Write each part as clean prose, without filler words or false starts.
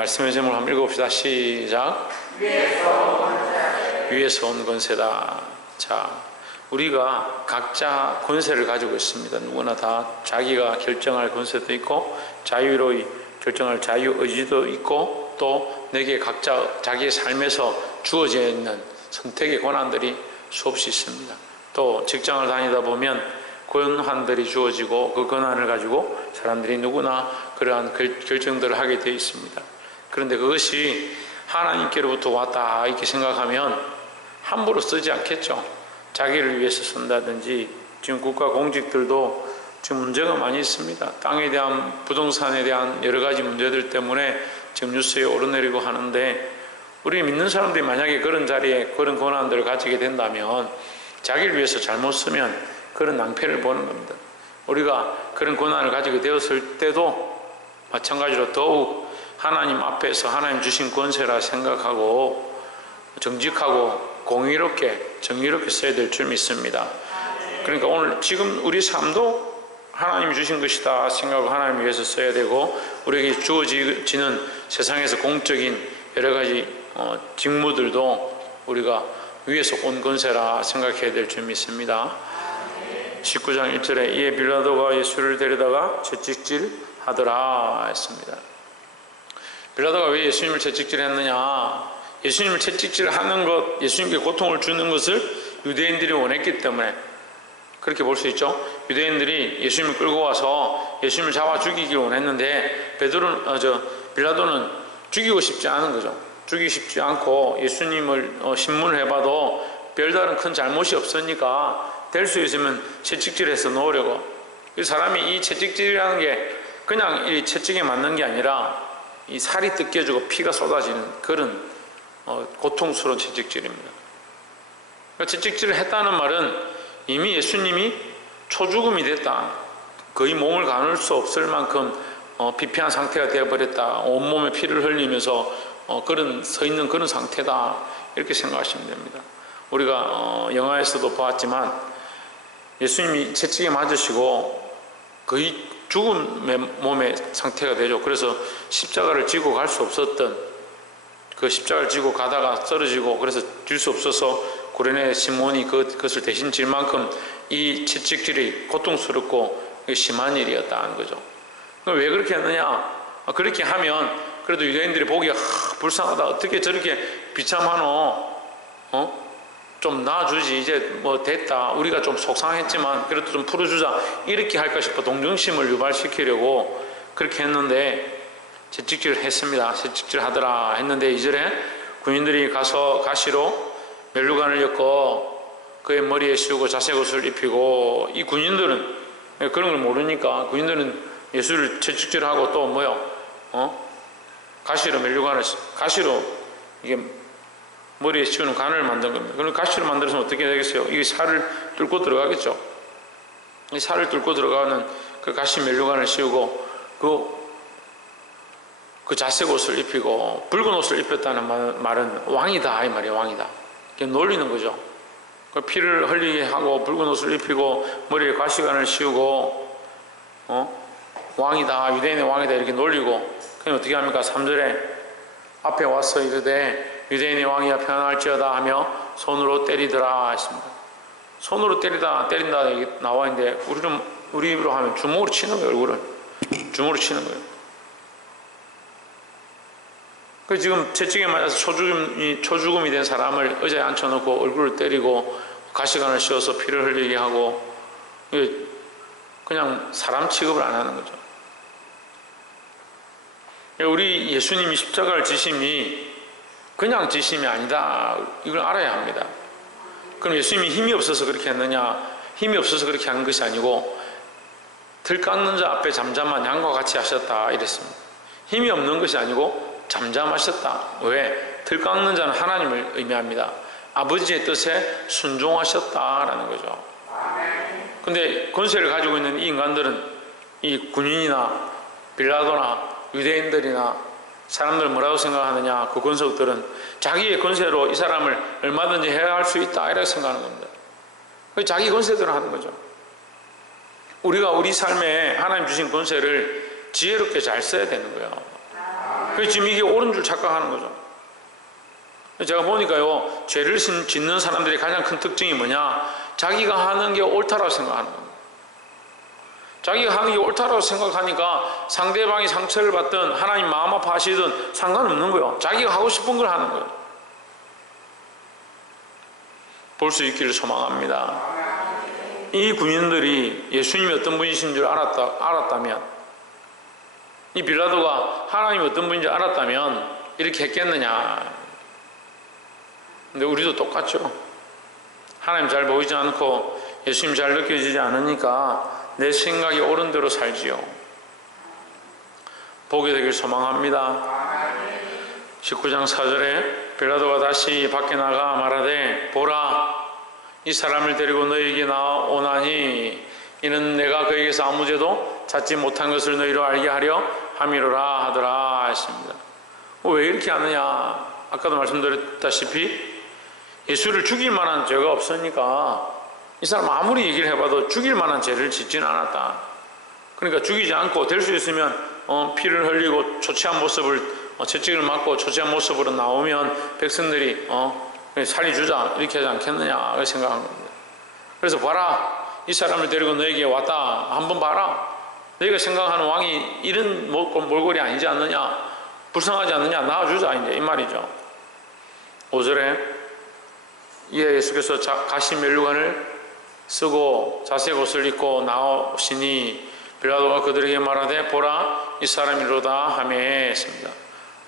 말씀의 제목을 한번 읽어봅시다. 시작. 위에서 온 권세다. 자, 우리가 각자 권세를 가지고 있습니다. 누구나 다 자기가 결정할 권세도 있고 자유로 결정할 자유의지도 있고 또 내게 각자 자기의 삶에서 주어져 있는 선택의 권한들이 수없이 있습니다. 또 직장을 다니다 보면 권한들이 주어지고 그 권한을 가지고 사람들이 누구나 그러한 결정들을 하게 되어 있습니다. 그런데 그것이 하나님께로부터 왔다 이렇게 생각하면 함부로 쓰지 않겠죠. 자기를 위해서 쓴다든지 지금 국가 공직들도 지금 문제가 많이 있습니다. 땅에 대한 부동산에 대한 여러 가지 문제들 때문에 지금 뉴스에 오르내리고 하는데 우리 믿는 사람들이 만약에 그런 자리에 그런 권한들을 가지게 된다면 자기를 위해서 잘못 쓰면 그런 낭패를 보는 겁니다. 우리가 그런 권한을 가지게 되었을 때도 마찬가지로 더욱 하나님 앞에서 하나님 주신 권세라 생각하고 정직하고 공의롭게 정의롭게 써야 될 줄 믿습니다. 그러니까 오늘 지금 우리 삶도 하나님이 주신 것이다 생각하고 하나님을 위해서 써야 되고 우리에게 주어지는 세상에서 공적인 여러 가지 직무들도 우리가 위에서 온 권세라 생각해야 될 줄 믿습니다. 19장 1절에 이에 빌라도가 예수를 데려다가 채찍질하더라 했습니다. 빌라도가 왜 예수님을 채찍질했느냐? 예수님을 채찍질하는 것, 예수님께 고통을 주는 것을 유대인들이 원했기 때문에 그렇게 볼 수 있죠. 유대인들이 예수님을 끌고 와서 예수님을 잡아 죽이길 원했는데 빌라도는 죽이고 싶지 않은 거죠. 죽이고 싶지 않고 예수님을 신문을 해봐도 별다른 큰 잘못이 없으니까 될 수 있으면 채찍질해서 놓으려고. 이 사람이 이 채찍질이라는 게 그냥 이 채찍에 맞는 게 아니라 이 살이 뜯겨지고 피가 쏟아지는 그런 고통스러운 채찍질입니다. 채찍질을 했다는 말은 이미 예수님이 초죽음이 됐다. 거의 몸을 가눌 수 없을 만큼 비피한 상태가 되어버렸다. 온몸에 피를 흘리면서 서 있는 그런 상태다. 이렇게 생각하시면 됩니다. 우리가 영화에서도 보았지만 예수님이 채찍에 맞으시고 거의 죽은 몸의 상태가 되죠. 그래서 십자가를 지고 갈 수 없었던 그 십자가를 지고 가다가 쓰러지고 그래서 질 수 없어서 구레네 시몬이 그것을 대신 질 만큼 이 채찍질이 고통스럽고 심한 일이었다는 거죠. 왜 그렇게 했느냐? 그렇게 하면 그래도 유대인들이 보기가 불쌍하다. 어떻게 저렇게 비참하노? 좀 놔주지. 이제 뭐 됐다. 우리가 좀 속상했지만 그래도 좀 풀어주자. 이렇게 할까 싶어 동정심을 유발시키려고 그렇게 했는데 채찍질을 했습니다. 채찍질 하더라 했는데 2절에 군인들이 가서 가시로 멜루간을 엮어 그의 머리에 씌우고 자색옷을 입히고 이 군인들은 그런 걸 모르니까 군인들은 예수를 채찍질하고 또 가시로 멜루간을 가시로 이게 머리에 씌우는 관을 만든 겁니다. 그럼 가시로 만들어서 어떻게 되겠어요? 이게 살을 뚫고 들어가겠죠. 이 살을 뚫고 들어가는 그 가시 멜루간을 씌우고 그 자색 옷을 입히고 붉은 옷을 입혔다는 말은 왕이다 이 말이에요. 왕이다. 놀리는 거죠. 그 피를 흘리게 하고 붉은 옷을 입히고 머리에 가시관을 씌우고 왕이다 유대인의 왕이다 이렇게 놀리고 그럼 어떻게 합니까? 3절에 앞에 와서 이르되 유대인의 왕이야 평안할지어다 하며 손으로 때리더라 했습니다. 손으로 때린다 나와 있는데 우리로 하면 주먹으로 치는 거예요. 얼굴을 주먹으로 치는 거예요. 그 지금 채찍에 맞아서 초죽음이 된 사람을 의자에 앉혀놓고 얼굴을 때리고 가시관을 씌워서 피를 흘리게 하고 그냥 사람 취급을 안 하는 거죠. 우리 예수님이 십자가를 지심이 그냥 지심이 아니다. 이걸 알아야 합니다. 그럼 예수님이 힘이 없어서 그렇게 했느냐? 힘이 없어서 그렇게 한 것이 아니고 들깎는 자 앞에 잠잠한 양과 같이 하셨다 이랬습니다. 힘이 없는 것이 아니고 잠잠하셨다. 왜? 들깎는 자는 하나님을 의미합니다. 아버지의 뜻에 순종하셨다라는 거죠. 근데 권세를 가지고 있는 이 인간들은 이 군인이나 빌라도나 유대인들이나 사람들 뭐라고 생각하느냐? 그 권속들은 자기의 권세로 이 사람을 얼마든지 해할 수 있다 이렇게 생각하는 겁니다. 자기 권세대로 하는 거죠. 우리가 우리 삶에 하나님 주신 권세를 지혜롭게 잘 써야 되는 거예요. 그래서 지금 이게 옳은 줄 착각하는 거죠. 제가 보니까요, 죄를 짓는 사람들의 가장 큰 특징이 뭐냐? 자기가 하는 게 옳다라고 생각하는 겁니다. 자기가 하는 게 옳다라고 생각하니까 상대방이 상처를 받든 하나님 마음 아파하시든 상관없는 거예요. 자기가 하고 싶은 걸 하는 거예요. 볼 수 있기를 소망합니다. 이 군인들이 예수님이 어떤 분이신 줄 알았다면, 이 빌라도가 하나님이 어떤 분인지 알았다면 이렇게 했겠느냐? 근데 우리도 똑같죠. 하나님 잘 보이지 않고 예수님 잘 느껴지지 않으니까 내 생각이 옳은 대로 살지요. 보게 되길 소망합니다. 19장 4절에 빌라도가 다시 밖에 나가 말하되 보라, 이 사람을 데리고 너희에게 나오나니 이는 내가 그에게서 아무 죄도 찾지 못한 것을 너희로 알게 하려 함이로라 하더라 했습니다. 왜 이렇게 하느냐? 아까도 말씀드렸다시피 예수를 죽일 만한 죄가 없으니까 이 사람 아무리 얘기를 해봐도 죽일 만한 죄를 짓지는 않았다. 그러니까 죽이지 않고 될 수 있으면 피를 흘리고 초췌한 모습을 채찍을 맞고 초췌한 모습으로 나오면 백성들이 살려주자 이렇게 하지 않겠느냐 생각한 겁니다. 그래서 봐라, 이 사람을 데리고 너에게 왔다. 한번 봐라. 너희가 생각하는 왕이 이런 몰골이 아니지 않느냐, 불쌍하지 않느냐, 나와주자 이제 이 말이죠. 5절에 이에 예수께서 가시 면류관을 쓰고 자색 옷을 입고 나오시니 빌라도가 그들에게 말하되 보라, 이 사람이로다 하며 했습니다.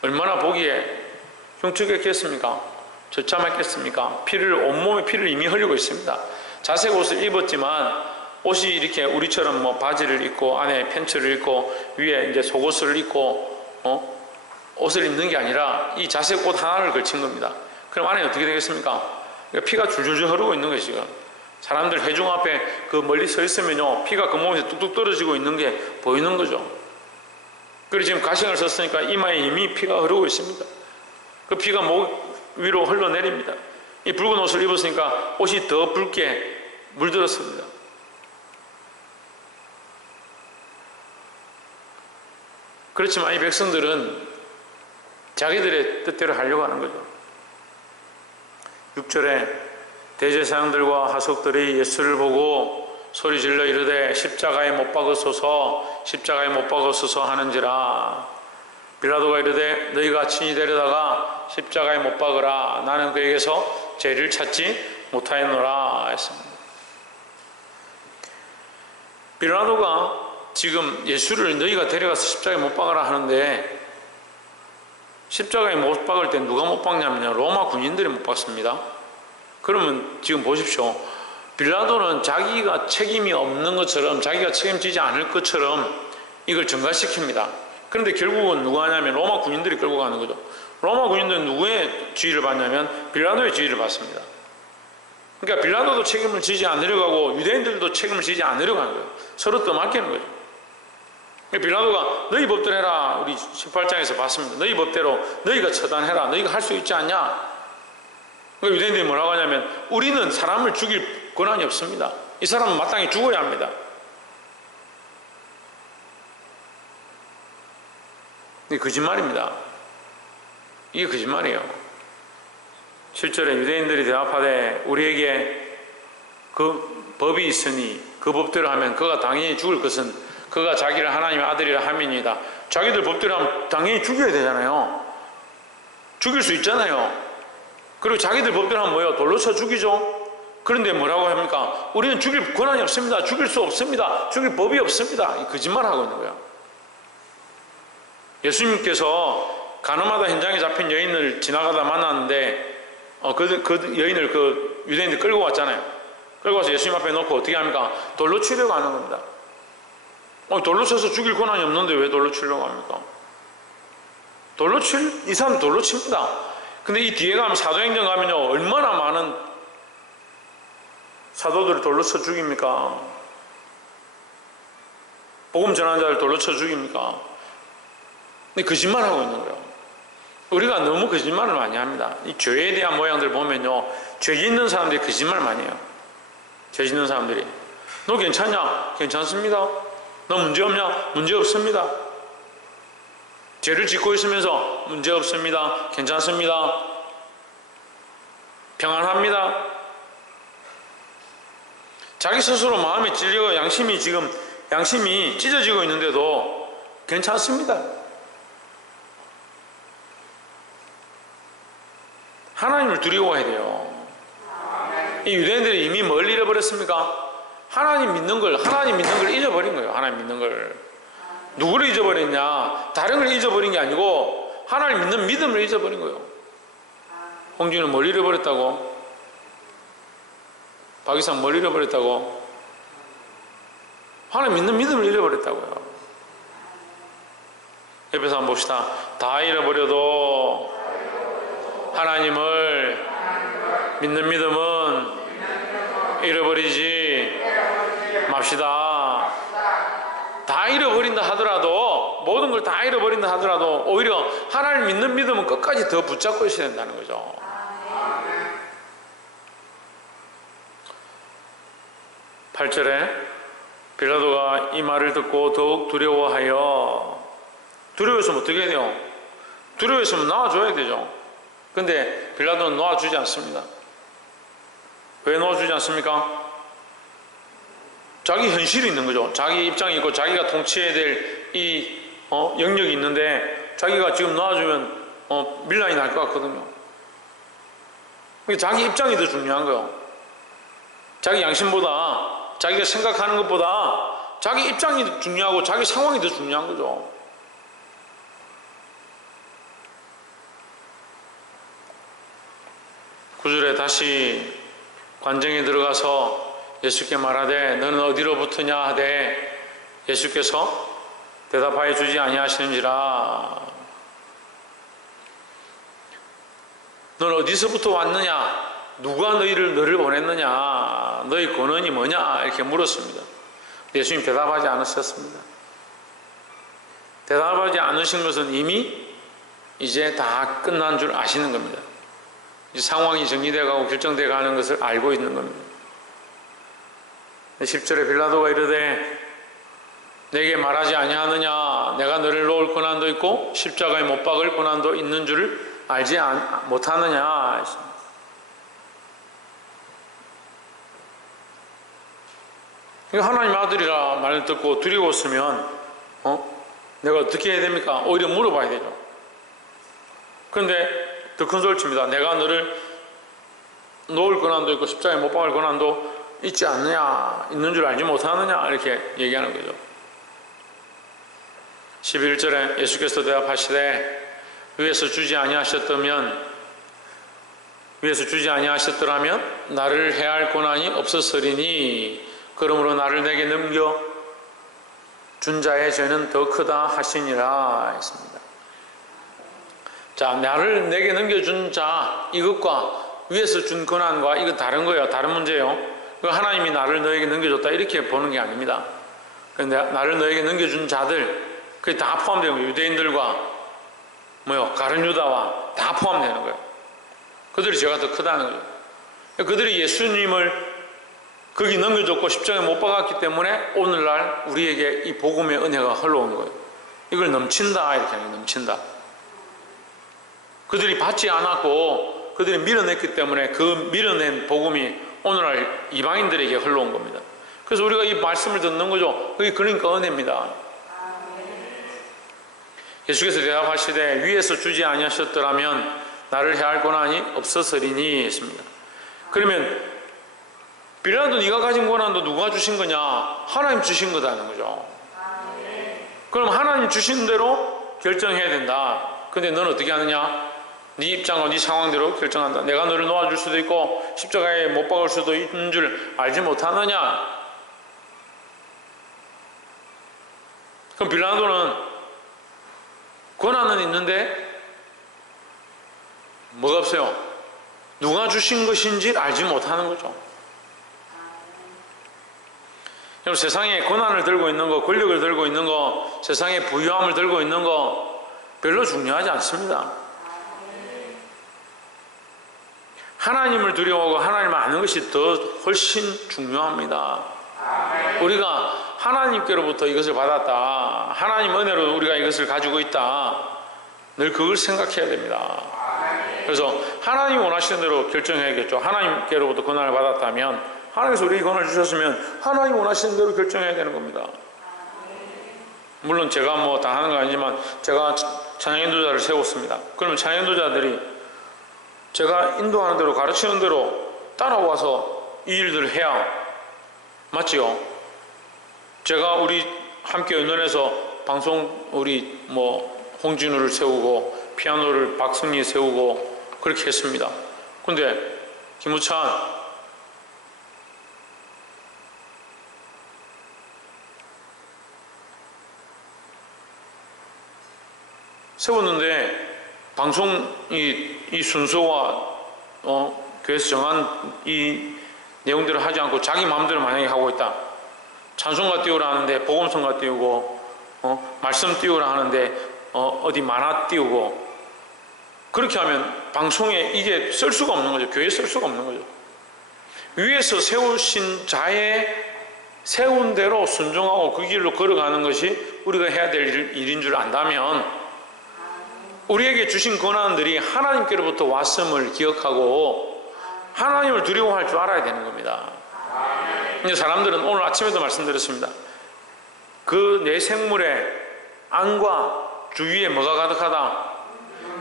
얼마나 보기에 흉측했겠습니까? 처참했겠습니까? 온몸에 피를 이미 흘리고 있습니다. 자색 옷을 입었지만 옷이 이렇게 우리처럼 바지를 입고 안에 팬츠를 입고 위에 이제 속옷을 입고 옷을 입는 게 아니라 이 자색 옷 하나를 걸친 겁니다. 그럼 안에 어떻게 되겠습니까? 피가 줄줄줄 흐르고 있는 거예요. 지금 사람들 회중 앞에 그 멀리 서 있으면요, 피가 그 몸에서 뚝뚝 떨어지고 있는 게 보이는 거죠. 그리고 지금 가시관을 썼으니까 이마에 이미 피가 흐르고 있습니다. 그 피가 목 위로 흘러내립니다. 이 붉은 옷을 입었으니까 옷이 더 붉게 물들었습니다. 그렇지만 이 백성들은 자기들의 뜻대로 하려고 하는 거죠. 6절에 대제사장들과 하석들이 예수를 보고 소리질러 이르되 십자가에 못 박으소서, 십자가에 못 박으소서 하는지라. 빌라도가 이르되 너희가 친히 데려다가 십자가에 못 박으라. 나는 그에게서 죄를 찾지 못하였노라 했습니다. 빌라도가 지금 예수를 너희가 데려가서 십자가에 못 박으라 하는데, 십자가에 못 박을 때 누가 못 박냐면요, 로마 군인들이 못 박습니다. 그러면 지금 보십시오. 빌라도는 자기가 책임이 없는 것처럼, 자기가 책임지지 않을 것처럼 이걸 전가시킵니다. 그런데 결국은 누가 하냐면 로마 군인들이 끌고 가는 거죠. 로마 군인들은 누구의 지휘를 받냐면 빌라도의 지휘를 받습니다. 그러니까 빌라도도 책임을 지지 않으려고 하고 유대인들도 책임을 지지 않으려고 하는 거예요. 서로 떠맡기는 거죠. 빌라도가 너희 법대로 해라. 우리 18장에서 봤습니다. 너희 법대로 너희가 처단해라. 너희가 할 수 있지 않냐. 그러니까 유대인들이 뭐라고 하냐면 우리는 사람을 죽일 권한이 없습니다. 이 사람은 마땅히 죽어야 합니다. 이게 거짓말입니다. 이게 거짓말이에요. 7절에 유대인들이 대답하되 우리에게 그 법이 있으니 그 법대로 하면 그가 당연히 죽을 것은 그가 자기를 하나님의 아들이라 함이니이다. 자기들 법대로 하면 당연히 죽여야 되잖아요. 죽일 수 있잖아요. 그리고 자기들 법대로 하면 뭐예요? 돌로 쳐 죽이죠. 그런데 뭐라고 합니까? 우리는 죽일 권한이 없습니다. 죽일 수 없습니다. 죽일 법이 없습니다. 거짓말하고 있는 거예요. 예수님께서 가늠하다 현장에 잡힌 여인을 지나가다 만났는데 그 여인을 그 유대인들 끌고 왔잖아요. 끌고 와서 예수님 앞에 놓고 어떻게 합니까? 돌로 치려고 하는 겁니다. 돌로 쳐서 죽일 권한이 없는데 왜 돌로 치려고 합니까? 이 사람 돌로 칩니다. 근데 이 뒤에 가면 사도행전 가면요, 얼마나 많은 사도들을 돌로 쳐 죽입니까? 복음 전하는 자를 돌로 쳐 죽입니까? 근데 거짓말하고 있는 거예요. 우리가 너무 거짓말을 많이 합니다. 이 죄에 대한 모양들 보면요, 죄 짓는 사람들이 거짓말 많이 해요. 죄 짓는 사람들이 너 괜찮냐? 괜찮습니다. 너 문제 없냐? 문제 없습니다. 죄를 짓고 있으면서 문제 없습니다. 괜찮습니다. 평안합니다. 자기 스스로 마음에 찔리고 양심이 찢어지고 있는데도 괜찮습니다. 하나님을 두려워해야 돼요. 이 유대인들이 이미 뭘 잃어버렸습니까? 하나님 믿는 걸 잊어버린 거예요. 하나님 믿는 걸. 누구를 잊어버렸냐? 다른 걸 잊어버린 게 아니고 하나님 믿는 믿음을 잊어버린 거예요. 홍준은 뭘 잃어버렸다고? 박이상 뭘 잃어버렸다고? 하나님 믿는 믿음을 잃어버렸다고요. 옆에서 한번 봅시다. 다 잃어버려도 하나님을 믿는 믿음은 잃어버리지 맙시다. 다 잃어버린다 하더라도, 모든 걸 다 잃어버린다 하더라도 오히려 하나님 믿는 믿음은 끝까지 더 붙잡고 있어야 된다는 거죠. 8절에 빌라도가 이 말을 듣고 더욱 두려워하여, 두려워했으면 어떻게 해야 돼요? 두려워했으면 놓아줘야 되죠. 근데 빌라도는 놓아주지 않습니다. 왜 놓아주지 않습니까? 자기 현실이 있는 거죠. 자기 입장이 있고 자기가 통치해야 될 이 영역이 있는데 자기가 지금 놓아주면 밀란이 날 것 같거든요. 자기 입장이 더 중요한 거예요. 자기 양심보다, 자기가 생각하는 것보다 자기 입장이 중요하고 자기 상황이 더 중요한 거죠. 구절에 다시 관정에 들어가서 예수께 말하되 너는 어디로부터냐 하되 예수께서 대답하여 주지 아니하시는지라. 너는 어디서부터 왔느냐? 누가 너를 보냈느냐? 너희 권한이 뭐냐? 이렇게 물었습니다. 예수님 대답하지 않으셨습니다. 대답하지 않으신 것은 이미 이제 다 끝난 줄 아시는 겁니다. 이제 상황이 정리되어가고 결정되어가는 것을 알고 있는 겁니다. 10절에 빌라도가 이르되 내게 말하지 아니하느냐? 내가 너를 놓을 권한도 있고 십자가에 못 박을 권한도 있는 줄을 알지 못하느냐? 하나님 아들이라 말을 듣고 두려웠으면 내가 어떻게 해야 됩니까? 오히려 물어봐야 되죠. 그런데 더 큰 소리를 칩니다. 내가 너를 놓을 권한도 있고 십자가에 못 박을 권한도 있지 않느냐? 있는 줄 알지 못하느냐? 이렇게 얘기하는 거죠. 11절에 예수께서 대답하시되 위에서 주지 아니하셨더라면 나를 해할 권한이 없었으리니 그러므로 나를 내게 넘겨 준 자의 죄는 더 크다 하시니라 했습니다. 자, 나를 내게 넘겨준 자, 이것과 위에서 준 권한과 이거 다른 거예요. 다른 문제예요. 하나님이 나를 너에게 넘겨줬다 이렇게 보는 게 아닙니다. 그런데 나를 너에게 넘겨준 자들, 그게 다 포함되는 거예요. 유대인들과 가룟 유다와 다 포함되는 거예요. 그들이 죄가 더 크다는 거죠. 그들이 예수님을 거기 넘겨줬고 십자가에 못 박았기 때문에 오늘날 우리에게 이 복음의 은혜가 흘러오는 거예요. 이걸 넘친다 이렇게 하는 거예요. 넘친다. 그들이 받지 않았고 그들이 밀어냈기 때문에 그 밀어낸 복음이 오늘날 이방인들에게 흘러온 겁니다. 그래서 우리가 이 말씀을 듣는 거죠. 그게 그러니까 은혜입니다. 예수께서 대답하시되 위에서 주지 아니하셨더라면 나를 해할 권한이 없었으리니 했습니다. 그러면 빌라도 네가 가진 권한도 누가 주신 거냐? 하나님 주신 거다는 거죠. 그럼 하나님 주신 대로 결정해야 된다. 근데 너는 어떻게 하느냐? 네 입장과 네 상황대로 결정한다. 내가 너를 놓아줄 수도 있고 십자가에 못 박을 수도 있는 줄 알지 못하느냐? 그럼 빌라도는 권한은 있는데 뭐가 없어요? 누가 주신 것인지 알지 못하는 거죠. 여러분, 세상에 권한을 들고 있는 거, 권력을 들고 있는 거, 세상에 부유함을 들고 있는 거 별로 중요하지 않습니다. 하나님을 두려워하고 하나님을 아는 것이 더 훨씬 중요합니다. 우리가 하나님께로부터 이것을 받았다. 하나님 은혜로 우리가 이것을 가지고 있다. 늘 그걸 생각해야 됩니다. 그래서 하나님이 원하시는 대로 결정해야겠죠. 하나님께로부터 권한을 받았다면, 하나님께서 우리에게 권한을 주셨으면 하나님이 원하시는 대로 결정해야 되는 겁니다. 물론 제가 뭐 다 하는 건 아니지만 제가 찬양 인도자를 세웠습니다. 그러면 찬양 인도자들이 제가 인도하는 대로, 가르치는 대로 따라와서 이 일들을 해야 맞지요? 제가 우리 함께 연연해서 방송 우리 뭐 홍진우를 세우고 피아노를 박승리 세우고 그렇게 했습니다. 근데 김우찬 세웠는데 방송이 이 순서와 교회에서 정한 이 내용들을 하지 않고 자기 마음대로 만약에 하고 있다. 찬송가 띄우라 하는데 복음성가 띄우고 말씀 띄우라 하는데 어디 만화 띄우고, 그렇게 하면 방송에 이게 쓸 수가 없는 거죠. 교회에 쓸 수가 없는 거죠. 위에서 세우신 자의 세운 대로 순종하고 그 길로 걸어가는 것이 우리가 해야 될 일인 줄 안다면, 우리에게 주신 권한들이 하나님께로부터 왔음을 기억하고 하나님을 두려워할 줄 알아야 되는 겁니다. 근데 사람들은 오늘 아침에도 말씀드렸습니다. 그 내 생물의 안과 주위에 뭐가 가득하다?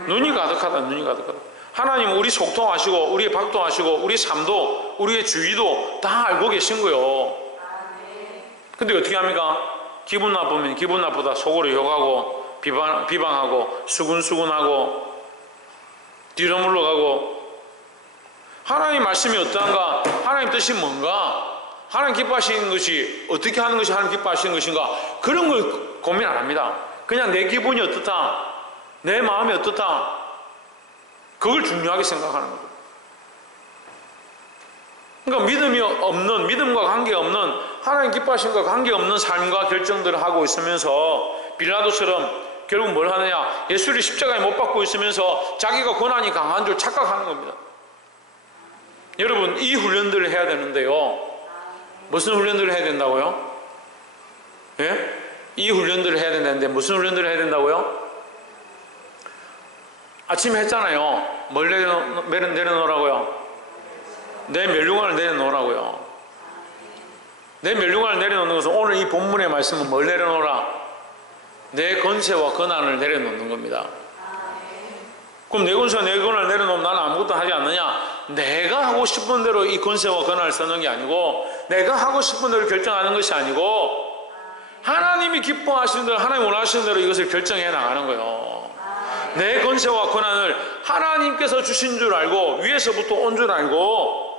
눈이 가득하다. 눈이 가득하다. 하나님은 우리 속도 아시고 우리의 밖도 아시고 우리의 삶도 우리의 주위도 다 알고 계신 거예요. 근데 어떻게 합니까? 기분 나쁘면 기분 나쁘다 속으로 욕하고 비방하고 수군수군하고 뒤로 물러가고, 하나님 말씀이 어떠한가? 하나님 뜻이 뭔가? 하나님 기뻐하시는 것이 어떻게 하는 것이 하나님 기뻐하시는 것인가? 그런 걸 고민 안 합니다. 그냥 내 기분이 어떻다, 내 마음이 어떻다, 그걸 중요하게 생각하는 거죠. 그러니까 믿음이 없는, 믿음과 관계없는, 하나님 기뻐하시는 것과 관계없는 삶과 결정들을 하고 있으면서 빌라도처럼 결국 뭘 하느냐? 예수를 십자가에 못 박고 있으면서 자기가 권한이 강한 줄 착각하는 겁니다. 여러분, 이 훈련들을 해야 되는데요. 무슨 훈련들을 해야 된다고요? 예? 이 훈련들을 해야 된다는데 무슨 훈련들을 해야 된다고요? 아침에 했잖아요. 뭘 내려놓으라고요? 내 멸류관을 내려놓으라고요. 내 멸류관을 내려놓는 것은 오늘 이 본문의 말씀은 뭘 내려놓으라? 내 권세와 권한을 내려놓는 겁니다. 그럼 내 권세와 내 권한을 내려놓으면 나는 아무것도 하지 않느냐? 내가 하고 싶은 대로 이 권세와 권한을 쓰는 게 아니고, 내가 하고 싶은 대로 결정하는 것이 아니고, 하나님이 기뻐하시는 대로, 하나님 원하시는 대로 이것을 결정해 나가는 거예요. 내 권세와 권한을 하나님께서 주신 줄 알고, 위에서부터 온 줄 알고,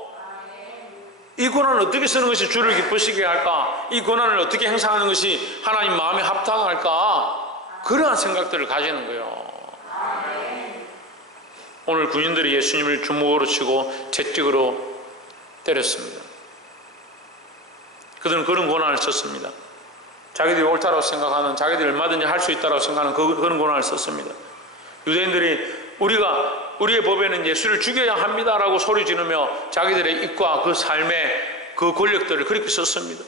이 권한을 어떻게 쓰는 것이 주를 기쁘시게 할까? 이 권한을 어떻게 행사하는 것이 하나님 마음에 합당할까? 그러한 생각들을 가지는 거예요. 오늘 군인들이 예수님을 주먹으로 치고 채찍으로 때렸습니다. 그들은 그런 권한을 썼습니다. 자기들이 옳다고 생각하는, 자기들이 얼마든지 할 수 있다고 생각하는 그런 권한을 썼습니다. 유대인들이 우리의 법에는 예수를 죽여야 합니다라고 소리 지르며 자기들의 입과 그 삶의 그 권력들을 그렇게 썼습니다.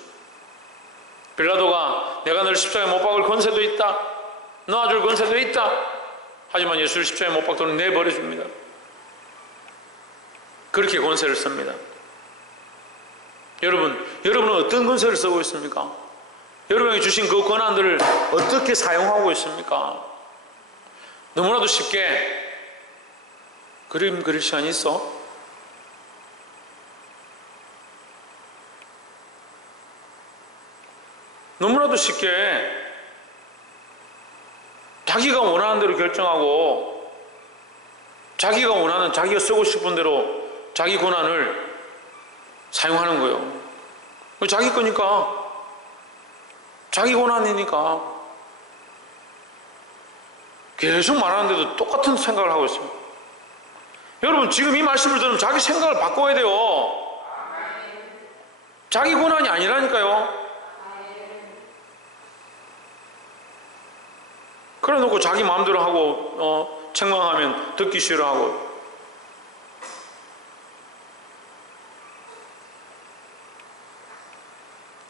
빌라도가 내가 너를 십자가에 못 박을 권세도 있다, 놓아줄 권세도 있다. 하지만 예수를 십자가에 못 박도록 내버려줍니다. 그렇게 권세를 씁니다. 여러분은 어떤 권세를 쓰고 있습니까? 여러분에게 주신 그 권한들을 어떻게 사용하고 있습니까? 너무나도 쉽게 그림 그릴 시간이 있어? 너무나도 쉽게 자기가 원하는 대로 결정하고, 자기가 원하는, 자기가 쓰고 싶은 대로 자기 권한을 사용하는 거예요. 자기 거니까, 자기 권한이니까 계속 말하는데도 똑같은 생각을 하고 있습니다. 여러분, 지금 이 말씀을 들으면 자기 생각을 바꿔야 돼요. 자기 권한이 아니라니까요. 그래 놓고 자기 마음대로 하고 책망하면 듣기 싫어하고.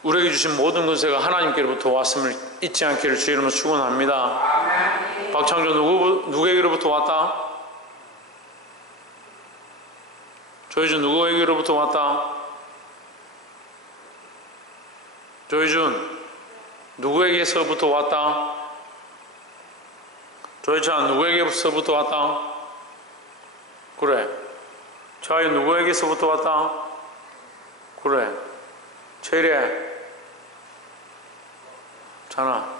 우리에게 주신 모든 권세가 하나님께로부터 왔음을 잊지 않기를 주의 이름으로 축원합니다. 박창조 누구에게로부터 왔다? 조희준 누구에게로부터 왔다? 조희준 누구에게서부터 왔다? 조희찬 누구에게서부터 왔다? 그래. 자유 누구에게서부터 왔다? 그래. 최일애 전화.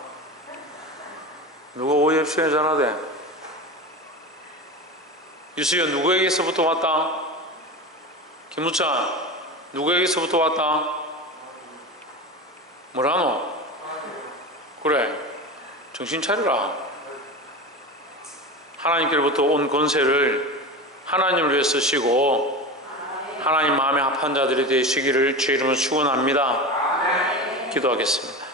누가 OFC에 전화돼? 유수연 누구에게서부터 왔다? 김우찬 누구에게서부터 왔다? 뭐라노? 그래. 정신 차리라. 하나님께로부터 온 권세를 하나님을 위해 쓰시고 하나님 마음에 합한 자들이 되시기를 주의 이름으로 축원합니다. 기도하겠습니다.